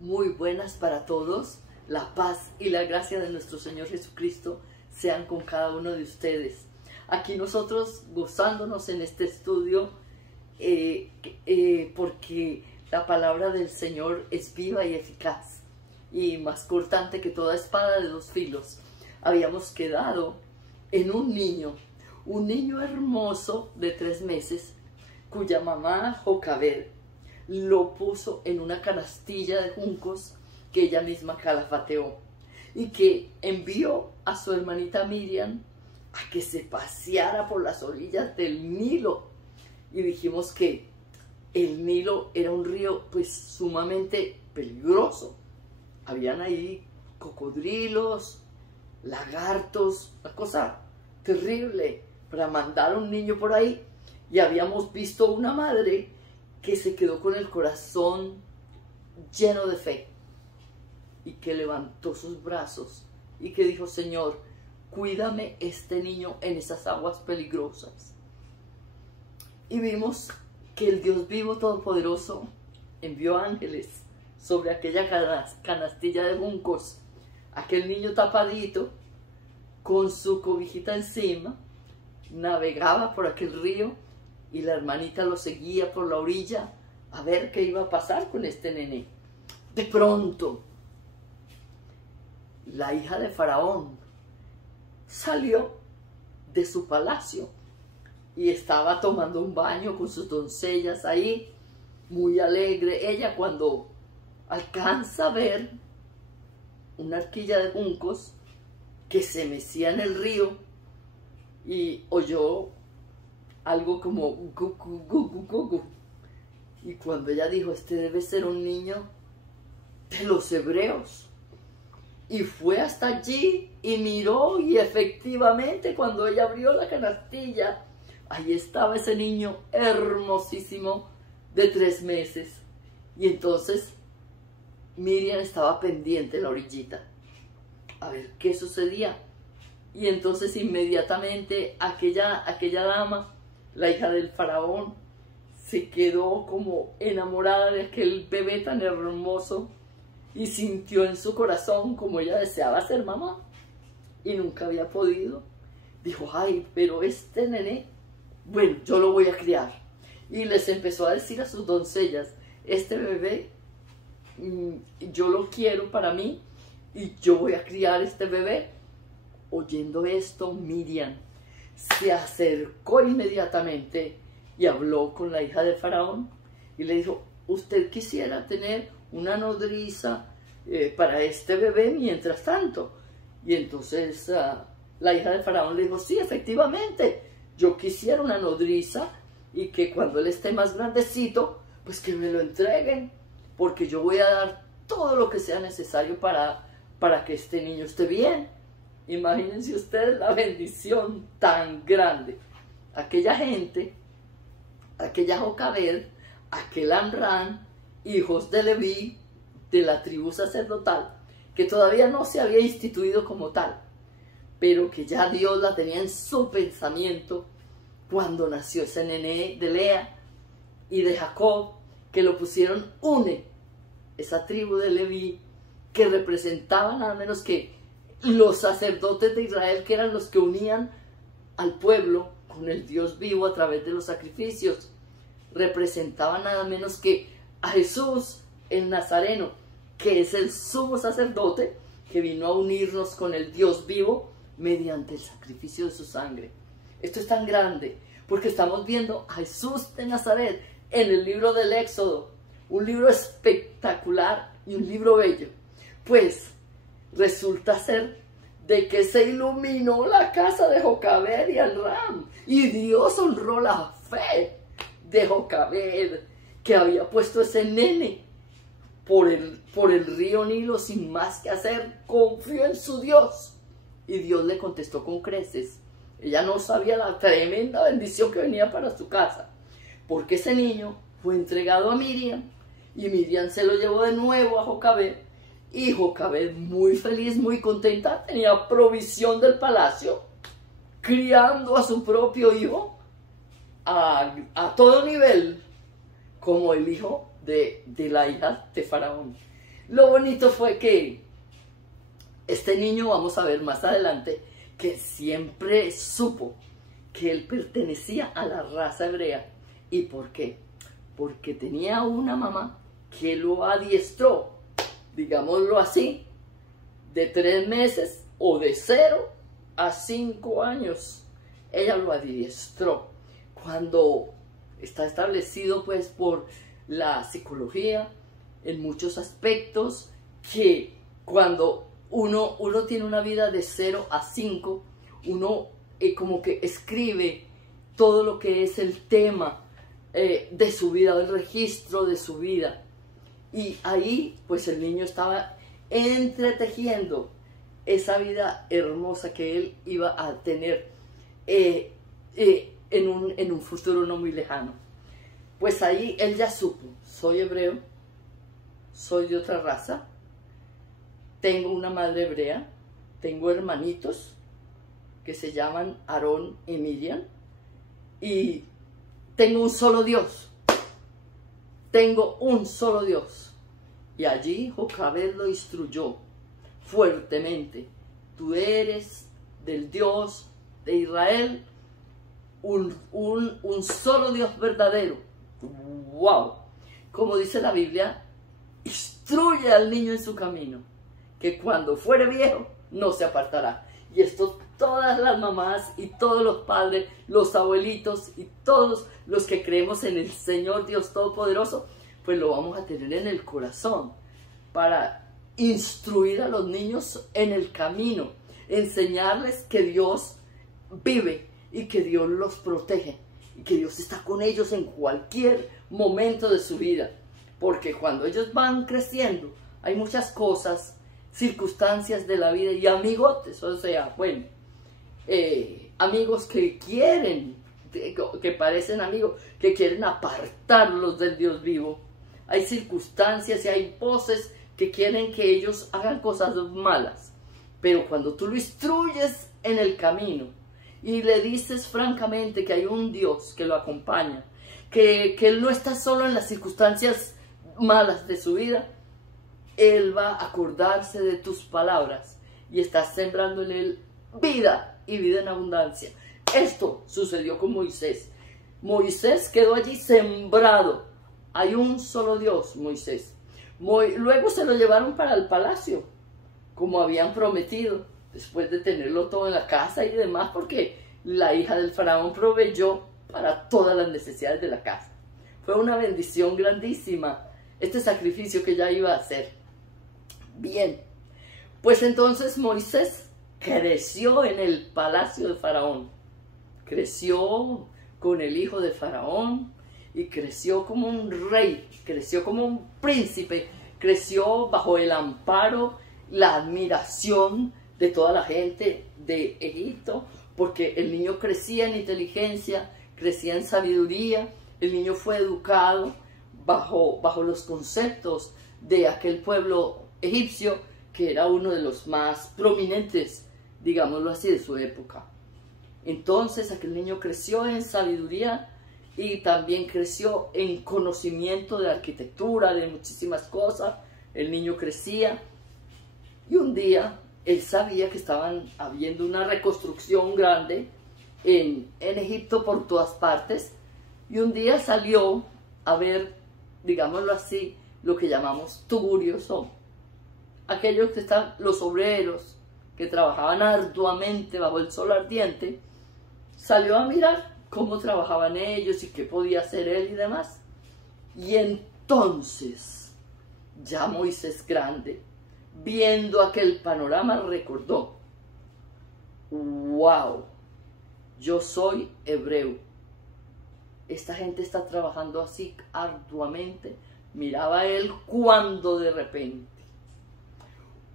Muy buenas para todos. La paz y la gracia de nuestro Señor Jesucristo sean con cada uno de ustedes. Aquí nosotros gozándonos en este estudio porque la palabra del Señor es viva y eficaz y más cortante que toda espada de dos filos. Habíamos quedado en un niño hermoso de 3 meses cuya mamá Jocabed lo puso en una canastilla de juncos que ella misma calafateó y que envió a su hermanita Miriam a que se paseara por las orillas del Nilo. Y dijimos que el Nilo era un río pues sumamente peligroso. Habían ahí cocodrilos, lagartos, una cosa terrible para mandar a un niño por ahí. Y habíamos visto una madre que se quedó con el corazón lleno de fe y que levantó sus brazos y que dijo: Señor, cuídame este niño en esas aguas peligrosas. Y vimos que el Dios vivo todopoderoso envió ángeles sobre aquella canastilla de juncos, aquel niño tapadito con su cobijita encima, navegaba por aquel río y la hermanita lo seguía por la orilla a ver qué iba a pasar con este nené. De pronto, la hija de Faraón salió de su palacio y estaba tomando un baño con sus doncellas ahí, muy alegre. Ella, cuando alcanza a ver una arquilla de juncos que se mecía en el río y oyó algo como gu, gu, gu, gu, gu, gu. Y cuando ella dijo: este debe ser un niño de los hebreos, y fue hasta allí y miró, y efectivamente cuando ella abrió la canastilla, ahí estaba ese niño hermosísimo de 3 meses. Y entonces Miriam estaba pendiente en la orillita a ver qué sucedía. Y entonces inmediatamente aquella dama, la hija del faraón, se quedó como enamorada de aquel bebé tan hermoso y sintió en su corazón como ella deseaba ser mamá y nunca había podido. Dijo: ay, pero este nené, bueno, yo lo voy a criar. Y les empezó a decir a sus doncellas: este bebé yo lo quiero para mí y yo voy a criar este bebé. Oyendo esto, Miriam se acercó inmediatamente y habló con la hija de Faraón y le dijo: ¿usted quisiera tener una nodriza para este bebé mientras tanto? Y entonces la hija de Faraón le dijo: sí, efectivamente, yo quisiera una nodriza y que cuando él esté más grandecito, pues que me lo entreguen, porque yo voy a dar todo lo que sea necesario para que este niño esté bien. Imagínense ustedes la bendición tan grande. Aquella gente, aquella Jocabed, aquel Amram, hijos de Leví, de la tribu sacerdotal, que todavía no se había instituido como tal, pero que ya Dios la tenía en su pensamiento cuando nació ese nené de Lea y de Jacob, que lo pusieron esa tribu de Leví, que representaba nada menos que los sacerdotes de Israel, que eran los que unían al pueblo con el Dios vivo a través de los sacrificios. Representaban nada menos que a Jesús, el Nazareno, que es el sumo sacerdote que vino a unirnos con el Dios vivo mediante el sacrificio de su sangre. Esto es tan grande porque estamos viendo a Jesús de Nazaret en el libro del Éxodo, un libro espectacular y un libro bello. Pues resulta ser de que se iluminó la casa de Jocabed y Amram, y Dios honró la fe de Jocabed, que había puesto ese nene por el río Nilo sin más que hacer. Confió en su Dios y Dios le contestó con creces. Ella no sabía la tremenda bendición que venía para su casa, porque ese niño fue entregado a Miriam y Miriam se lo llevó de nuevo a Jocabed. Y Jocabed, muy feliz, muy contenta, tenía provisión del palacio, criando a su propio hijo a todo nivel, como el hijo de la hija de Faraón. Lo bonito fue que este niño, vamos a ver más adelante, que siempre supo que él pertenecía a la raza hebrea. ¿Y por qué? Porque tenía una mamá que lo adiestró, digámoslo así, de 3 meses o de 0 a 5 años. Ella lo adiestró. Cuando está establecido pues por la psicología en muchos aspectos, que cuando uno tiene una vida de 0 a 5, uno como que escribe todo lo que es el tema de su vida, el registro de su vida. Y ahí pues el niño estaba entretejiendo esa vida hermosa que él iba a tener en un futuro no muy lejano. Pues ahí él ya supo, soy hebreo, soy de otra raza, tengo una madre hebrea, tengo hermanitos que se llaman Aarón y Miriam, y tengo un solo Dios, tengo un solo Dios. Y allí Jocabed lo instruyó fuertemente: tú eres del Dios de Israel, un solo Dios verdadero. ¡Wow! Como dice la Biblia, instruye al niño en su camino, que cuando fuere viejo no se apartará. Y esto todas las mamás y todos los padres, los abuelitos y todos los que creemos en el Señor Dios Todopoderoso, pues lo vamos a tener en el corazón para instruir a los niños en el camino, enseñarles que Dios vive y que Dios los protege y que Dios está con ellos en cualquier momento de su vida. Porque cuando ellos van creciendo, hay muchas cosas, circunstancias de la vida y amigotes, o sea, bueno, amigos que quieren, que parecen amigos, que quieren apartarlos del Dios vivo. Hay circunstancias y hay voces que quieren que ellos hagan cosas malas. Pero cuando tú lo instruyes en el camino y le dices francamente que hay un Dios que lo acompaña, que Él no está solo en las circunstancias malas de su vida, Él va a acordarse de tus palabras y estás sembrando en Él vida y vida en abundancia. Esto sucedió con Moisés. Moisés quedó allí sembrado. Hay un solo Dios, Moisés. Luego se lo llevaron para el palacio, como habían prometido, después de tenerlo todo en la casa y demás, porque la hija del faraón proveyó para todas las necesidades de la casa. Fue una bendición grandísima este sacrificio que ella iba a hacer. Bien, pues entonces Moisés creció en el palacio de Faraón, creció con el hijo de Faraón y creció como un rey, creció como un príncipe, creció bajo el amparo, la admiración de toda la gente de Egipto, porque el niño crecía en inteligencia, crecía en sabiduría, el niño fue educado bajo los conceptos de aquel pueblo egipcio, que era uno de los más prominentes, digámoslo así, de su época. Entonces aquel niño creció en sabiduría y también creció en conocimiento de arquitectura, de muchísimas cosas. El niño crecía y un día él sabía que estaban habiendo una reconstrucción grande en Egipto por todas partes, y un día salió a ver, digámoslo así, lo que llamamos tugurios, o aquellos que están, los obreros que trabajaban arduamente bajo el sol ardiente. Salió a mirar cómo trabajaban ellos y qué podía hacer él y demás. Y entonces, ya Moisés grande, viendo aquel panorama, recordó: wow, yo soy hebreo. Esta gente está trabajando así arduamente. Miraba él cuando de repente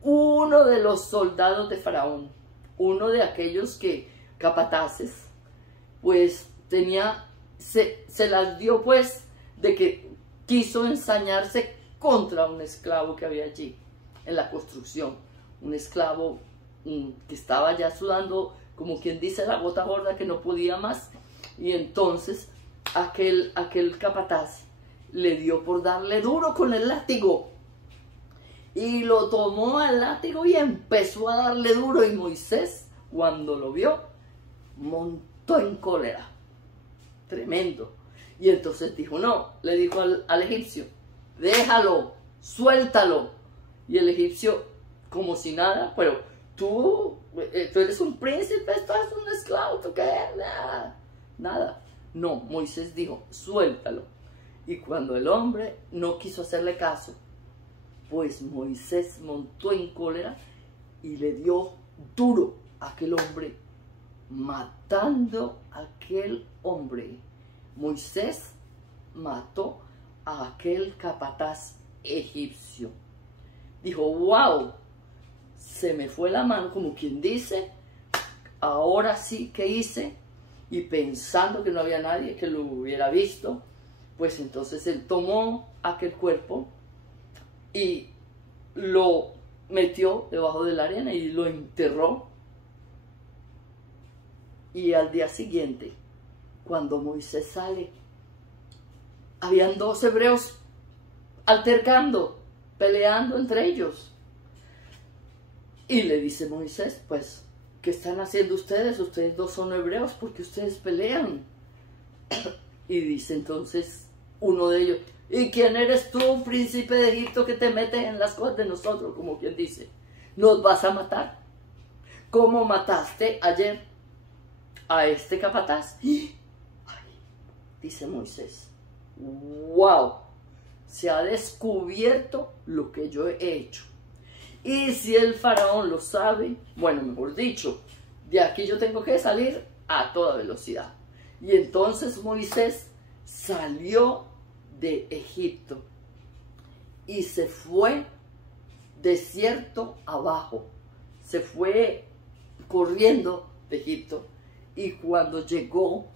uno de los soldados de Faraón, uno de aquellos capataces, pues se las dio pues de que quiso ensañarse contra un esclavo que había allí en la construcción, un esclavo que estaba ya sudando, como quien dice, la gota gorda, que no podía más. Y entonces aquel capataz le dio por darle duro con el látigo, y lo tomó al látigo y empezó a darle duro. Y Moisés, cuando lo vio, montó en cólera. Tremendo. Y entonces dijo, no, le dijo al egipcio, déjalo, suéltalo. Y el egipcio, como si nada, pero tú eres un príncipe, tú eres un esclavo, ¿tú qué? Nada. No, Moisés dijo, suéltalo. Y cuando el hombre no quiso hacerle caso, pues Moisés montó en cólera y le dio duro a aquel hombre, matando a aquel hombre. Moisés mató a aquel capataz egipcio. Dijo, wow, se me fue la mano, como quien dice, ahora sí que hice. Y pensando que no había nadie que lo hubiera visto, pues entonces él tomó aquel cuerpo y lo metió debajo de la arena y lo enterró. Y al día siguiente, cuando Moisés sale, habían 2 hebreos altercando, peleando entre ellos. Y le dice Moisés, pues, ¿qué están haciendo ustedes? Ustedes 2 son hebreos, ¿por qué ustedes pelean? Y dice entonces uno de ellos, ¿y quién eres tú, príncipe de Egipto, que te metes en las cosas de nosotros? Como quien dice, ¿nos vas a matar? ¿Cómo mataste ayer a este capataz? ¡Ay! Dice Moisés, wow, se ha descubierto lo que yo he hecho. Y si el faraón lo sabe, bueno, mejor dicho, de aquí yo tengo que salir a toda velocidad. Y entonces Moisés salió de Egipto y se fue desierto abajo. Se fue corriendo de Egipto. Y cuando llegó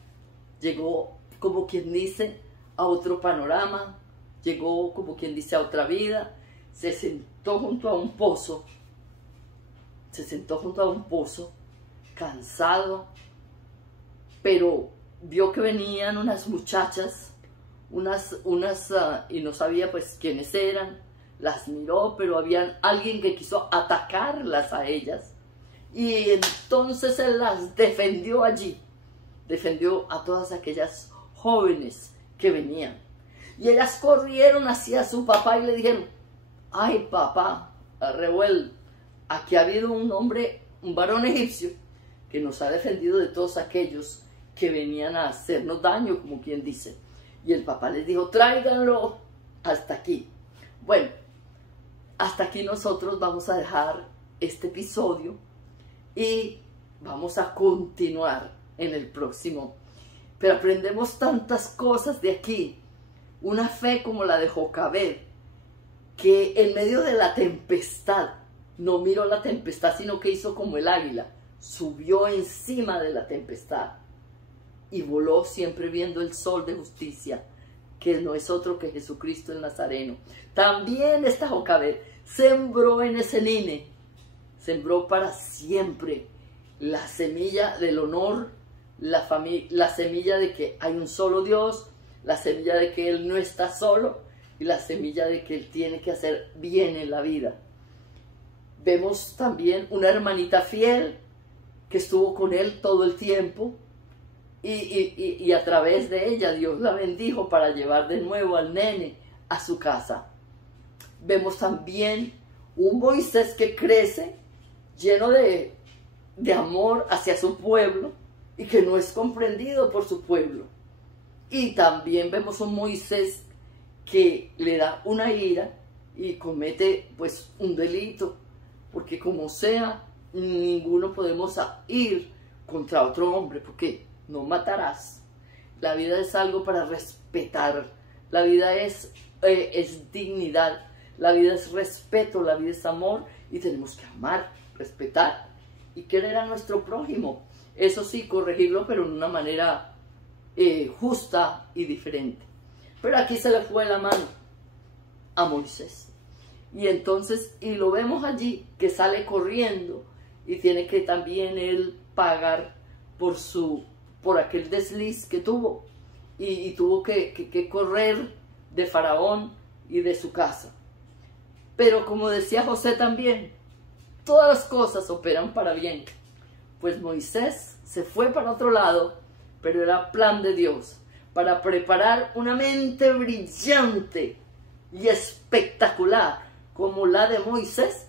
como quien dice a otro panorama, llegó como quien dice a otra vida. Se sentó junto a un pozo, cansado, pero vio que venían unas muchachas, y no sabía pues quiénes eran, las miró, pero había alguien que quiso atacarlas a ellas, y entonces él las defendió allí, defendió a todas aquellas jóvenes que venían, y ellas corrieron hacia su papá y le dijeron, ay papá, Reuel, aquí ha habido un hombre, un varón egipcio, que nos ha defendido de todos aquellos que venían a hacernos daño, como quien dice. Y el papá les dijo, tráiganlo hasta aquí. Bueno, hasta aquí nosotros vamos a dejar este episodio y vamos a continuar en el próximo. Pero aprendemos tantas cosas de aquí. Una fe como la de Jocabed, que en medio de la tempestad, no miró la tempestad, sino que hizo como el águila, subió encima de la tempestad y voló siempre viendo el sol de justicia, que no es otro que Jesucristo el Nazareno. También esta Jocabed sembró en ese nine, sembró para siempre la semilla del honor, la semilla de que hay un solo Dios, la semilla de que Él no está solo, y la semilla de que Él tiene que hacer bien en la vida. Vemos también una hermanita fiel que estuvo con Él todo el tiempo y a través de ella Dios la bendijo para llevar de nuevo al nene a su casa. Vemos también un Moisés que crece lleno de amor hacia su pueblo y que no es comprendido por su pueblo. Y también vemos un Moisés que le da una ira y comete pues un delito, porque como sea, ninguno podemos ir contra otro hombre, porque no matarás. La vida es algo para respetar, la vida es dignidad, la vida es respeto, la vida es amor, y tenemos que amar, respetar y querer a nuestro prójimo. Eso sí, corregirlo, pero en una manera justa y diferente. Pero aquí se le fue la mano a Moisés. Y entonces, y lo vemos allí, que sale corriendo y tiene que también él pagar por aquel desliz que tuvo. Y tuvo que correr de Faraón y de su casa. Pero como decía José también, todas las cosas operan para bien. Pues Moisés se fue para otro lado, pero era plan de Dios para preparar una mente brillante y espectacular como la de Moisés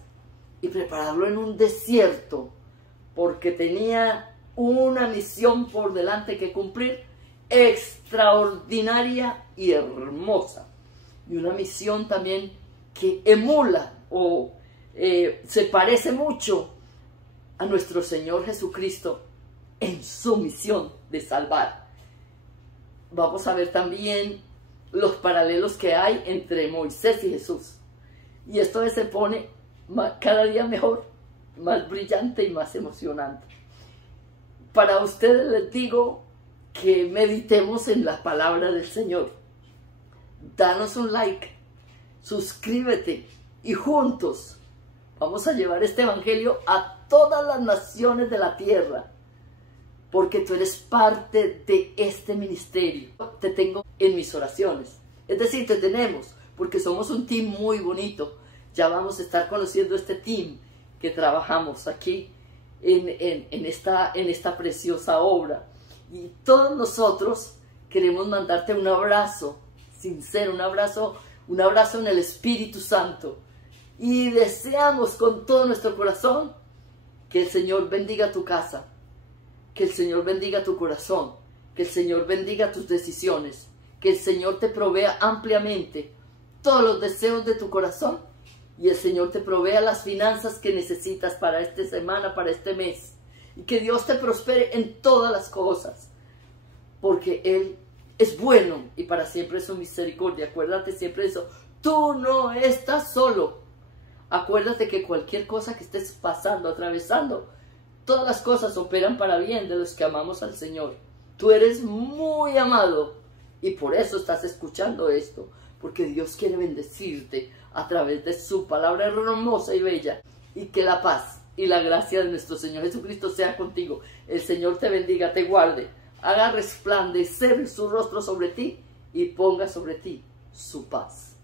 y prepararlo en un desierto, porque tenía una misión por delante que cumplir extraordinaria y hermosa, y una misión también que emula o se parece mucho a nuestro Señor Jesucristo en su misión de salvar. Vamos a ver también los paralelos que hay entre Moisés y Jesús, y esto se pone cada día mejor, más brillante y más emocionante. Para ustedes les digo que meditemos en la palabra del Señor. Danos un like, suscríbete y juntos vamos a llevar este evangelio a todas las naciones de la tierra, porque tú eres parte de este ministerio. Te tengo en mis oraciones, es decir, te tenemos, porque somos un team muy bonito. Ya vamos a estar conociendo este team que trabajamos aquí en esta preciosa obra. Y todos nosotros queremos mandarte un abrazo sincero, un abrazo en el Espíritu Santo. Y deseamos con todo nuestro corazón que el Señor bendiga tu casa, que el Señor bendiga tu corazón, que el Señor bendiga tus decisiones, que el Señor te provea ampliamente todos los deseos de tu corazón y el Señor te provea las finanzas que necesitas para esta semana, para este mes, y que Dios te prospere en todas las cosas, porque Él es bueno y para siempre es su misericordia. Acuérdate siempre de eso. Tú no estás solo. Acuérdate que cualquier cosa que estés pasando, atravesando, todas las cosas operan para bien de los que amamos al Señor. Tú eres muy amado y por eso estás escuchando esto, porque Dios quiere bendecirte a través de su palabra hermosa y bella, y que la paz y la gracia de nuestro Señor Jesucristo sea contigo. El Señor te bendiga, te guarde, haga resplandecer su rostro sobre ti y ponga sobre ti su paz.